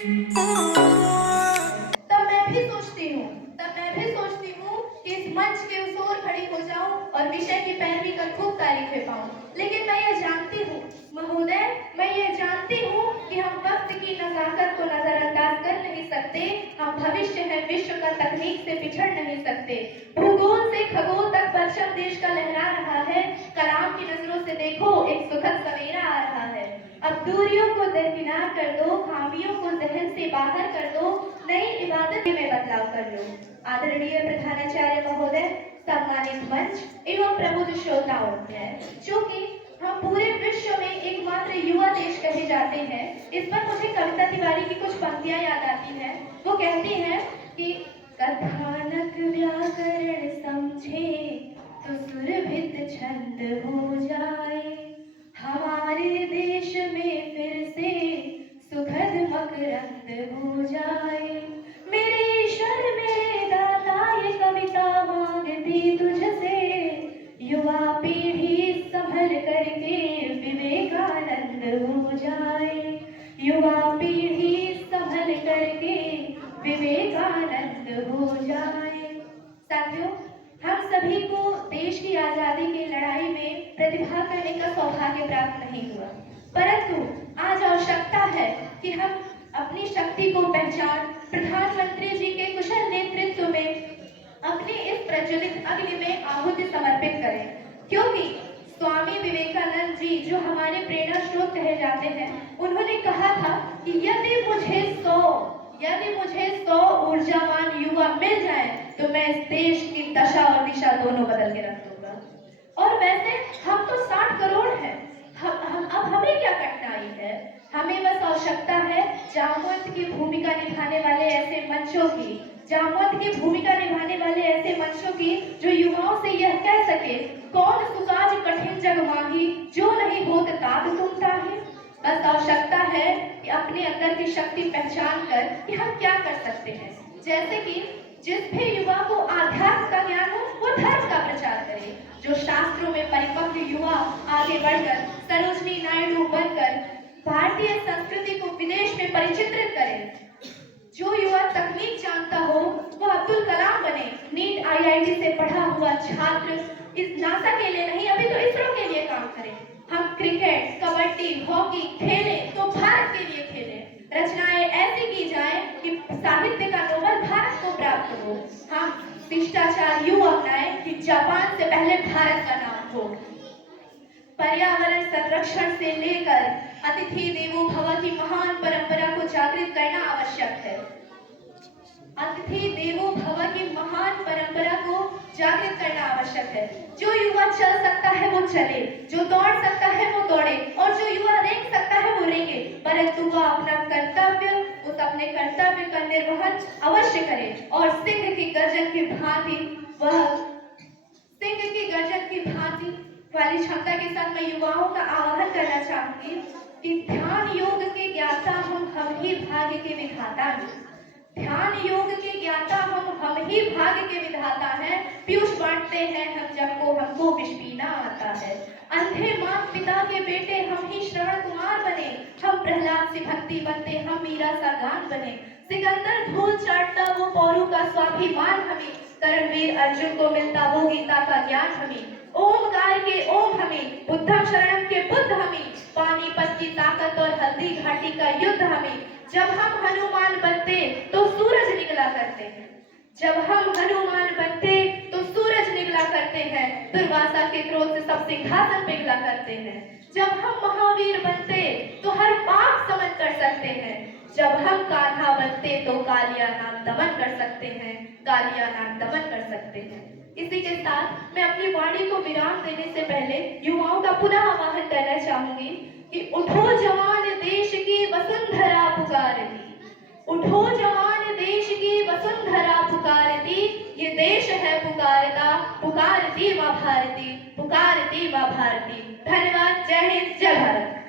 तब मैं भी सोचती हूँ कि इस मंच के उस ओर खड़ी हो जाऊं और विषय की पैरवी कर खूब तारीफें पाऊं। लेकिन मैं ये जानती हूँ महोदय, मैं ये जानती हूँ कि हम वक्त की नजाकत को नजरअंदाज कर नहीं सकते। हम भविष्य है विश्व का, तकनीक से पिछड़ नहीं सकते। भूगोल से खगोल तक परचम देश का लहरा रहा है। कलाम की नजरों से देखो, एक सुखद सवेरा आ रहा है। अब दूरियों को दरकिनार कर दो, खामियों को जहन से बाहर कर दो, नई इबादत में बदलाव कर लो। आदरणीय प्रधानाचार्य महोदय, सम्मानित मंच एवं प्रबुद्ध श्रोताओं, चूंकि हम पूरे विश्व में एकमात्र युवा देश कहे जाते हैं, इस पर मुझे कविता तिवारी की कुछ पंक्तियां याद आती हैं। वो कहती हैं कि कथानक व्याकरण समझे तो सुरभित छंद हो जाए, हमारे देश में फिर से सुखद मकरंद हो जाए। मेरे ईश्वर मेरे दाता ये कविता मांगती तुझसे, युवा पीढ़ी संभल करके विवेकानंद हो जाए, युवा पीढ़ी संभल करके विवेकानंद हो जाए। साथियों, हम सभी को देश की आजादी की लड़ाई में प्रतिभाग करने का सौभाग्य प्राप्त नहीं हुआ, परंतु आज आवश्यकता है कि हम अपनी शक्ति को पहचान प्रधानमंत्री जी के कुशल नेतृत्व में अपनी इस प्रज्वलित अग्नि में आहुति समर्पित करें। क्योंकि स्वामी विवेकानंद जी, जो हमारे प्रेरणा स्रोत कहे जाते हैं, उन्होंने कहा था कि यदि मुझे 100 ऊर्जावान युवा मिल जाए तो मैं इस देश की दशा और दिशा दोनों बदल के रख दूंगा। और वैसे हम तो 60 करोड़ हैं, अब हमें क्या कठिनाई है? हमें बस आवश्यकता है जामवंत की भूमिका निभाने वाले ऐसे मंचों की, जो युवाओं से यह कह सके, कौन सुकाज कठिन जग माही, जो नहीं होत तात तुम ताहे। बस आवश्यकता है कि अपने अंदर की शक्ति पहचान कर कि हम क्या कर सकते हैं। जैसे कि जिस भी युवा को आध्यात्म का ज्ञान हो, वो धर्म का प्रचार करे। जो शास्त्रों में परिपक्व युवा आगे बढ़कर सरोजनी नायडू बनकर भारतीय संस्कृति को विदेश में परिचित्रित करे। जो युवा तकनीक जानता हो, वो अब्दुल कलाम बने। नीट IIT से पढ़ा हुआ छात्र इस नासा के लिए नहीं, अभी तो इसरो के लिए काम करे। हम क्रिकेट, कबड्डी, हॉकी खेलें तो भारत के लिए खेलें। रचनाएं ऐसी की जाए कि साहित्य का नोबेल भारत को प्राप्त हो। हम शिष्टाचार यूं अपनाएं कि जापान से पहले भारत का नाम हो। पर्यावरण संरक्षण से लेकर अतिथि देवो भव की महान परंपरा को जागृत करना आवश्यक है। अतिथि देवो भव की महान परंपरा को जागृत करना आवश्यक है। जो युवा चल सकता है वो चले, जो दौड़ सकता है वो दौड़े, और जो युवा रेंग सकता है वो रेंगे, परंतु वह अपने कर्तव्य का निर्वहन अवश्य करे। और सिंह की गर्जन की भांति वाली क्षमता के साथ मैं युवाओं का आह्वान करना चाहूंगी कि ध्यान योग के ज्ञाता हम ही भाग्य के विधाता हैं। ध्यान योग के ज्ञाता हम ही भाग्य के विधाता हैं। पीयूष बांटते हैं हम जब को, हमको विष पीना आता है। अंधे माता पिता के बेटे हम ही श्रवण कुमार बने, हम प्रहलाद से भक्ति बनते, हम मीरा सा गान बने। सिकंदर धूल चाटता वो पौरू का स्वाभिमान हमें, करणवीर अर्जुन को मिलता वो गीता का ज्ञान हमें। ओमकार के ओम हमें, बुद्धम शरणम के बुद्ध हमें, पानीपत की ताकत और हल्दी घाटी का युद्ध हमें। जब हम हनुमान बनते तो सूरज निकला करते हैं, दुर्वासा के क्रोध से सब सिंहासन पिघला करते हैं। जब हम महावीर बनते तो हर पाप समन कर सकते हैं, जब हम कान्हा बनते तो कालिया नाग दमन कर सकते हैं। इसी के साथ मैं अपनी वाणी को विराम देने से पहले युवाओं का पुनः आह्वान करना चाहूंगी कि उठो जवान देश की वसुंधरा पुकारती, उठो जवान देश की वसुंधरा पुकारती, ये देश है पुकारता, पुकारती माँ भारती। धन्यवाद। जय हिंद, जय भारत।